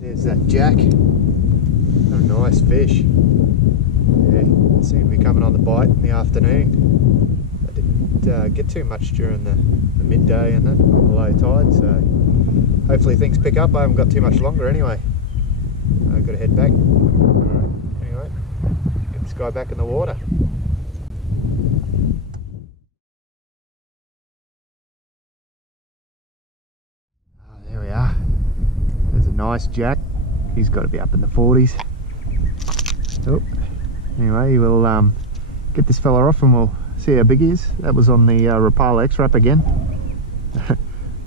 There's that jack. Oh, nice fish. Yeah, seemed to be coming on the bite in the afternoon. I didn't get too much during the midday and that on the low tide, so hopefully things pick up. I haven't got too much longer anyway. I've got to head back. Alright, anyway, get this guy back in the water. There we are. There's a nice jack. He's got to be up in the 40s. Oh, anyway, we'll get this fella off and we'll see how big he is. That was on the Rapala X-Wrap again.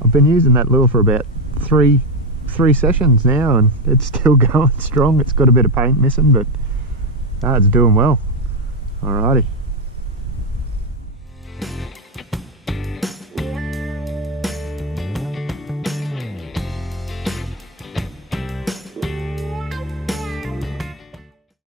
I've been using that lure for about three sessions now and it's still going strong. It's got a bit of paint missing, but it's doing well. Alrighty.